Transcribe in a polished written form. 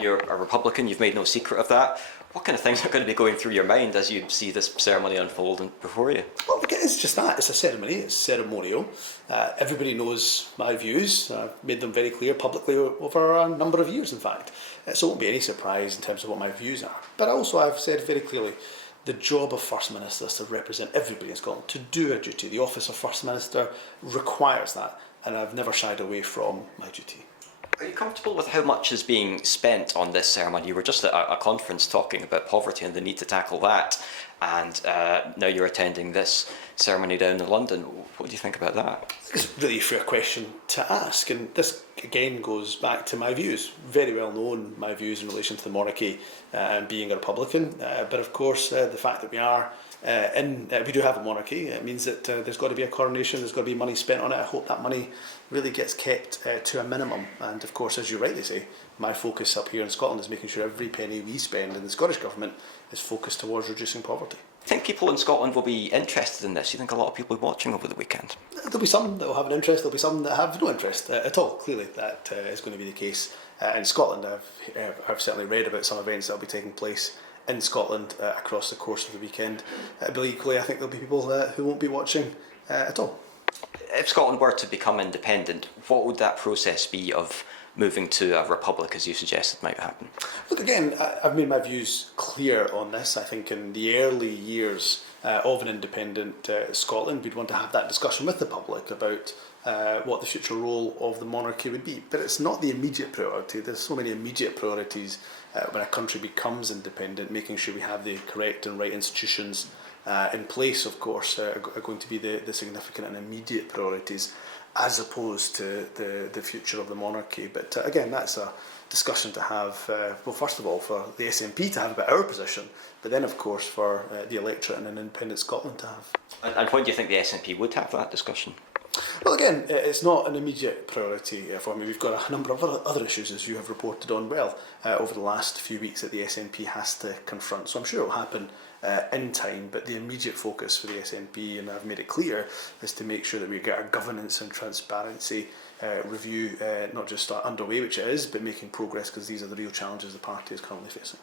You're a Republican, you've made no secret of that. What kind of things are going to be going through your mind as you see this ceremony unfold before you? Well, it's just that. It's a ceremony. It's ceremonial. Everybody knows my views. I've made them very clear publicly over a number of years, in fact. So it won't be any surprise in terms of what my views are. But also I've said very clearly, the job of First Minister is to represent everybody in Scotland, to do a duty. The office of First Minister requires that, and I've never shied away from my duty. Are you comfortable with how much is being spent on this ceremony? You were just at a conference talking about poverty and the need to tackle that, and now you're attending this ceremony down in London. What do you think about that? It's really a fair question to ask, and this again goes back to my views. Very well known, my views in relation to the monarchy and being a Republican, but of course the fact that we do have a monarchy, it means that there's got to be a coronation, there's got to be money spent on it. I hope that money really gets kept to a minimum, and of course, as you rightly say, my focus up here in Scotland is making sure every penny we spend in the Scottish Government is focused towards reducing poverty. I think people in Scotland will be interested in this. You think a lot of people will be watching over the weekend? There'll be some that will have an interest, there'll be some that have no interest at all. Clearly that is going to be the case in Scotland. I've certainly read about some events that will be taking place in Scotland across the course of the weekend. But equally, I think there'll be people who won't be watching at all. If Scotland were to become independent, what would that process be of moving to a republic, as you suggested might happen? Look, again, I've made my views clear on this. I think in the early years of an independent Scotland, we'd want to have that discussion with the public about what the future role of the monarchy would be. But it's not the immediate priority. There's so many immediate priorities when a country becomes independent, making sure we have the correct and right institutions in place, of course, are going to be the significant and immediate priorities, as opposed to the future of the monarchy. But again, that's a discussion to have, well, first of all, for the SNP to have about our position, but then, of course, for the electorate and an independent Scotland to have. And when do you think the SNP would have that discussion? Well, again, it's not an immediate priority for me. We've got a number of other issues, as you have reported on well, over the last few weeks that the SNP has to confront. So I'm sure it will happen in time, but the immediate focus for the SNP, and I've made it clear, is to make sure that we get our governance and transparency review not just underway, which it is, but making progress, because these are the real challenges the party is currently facing.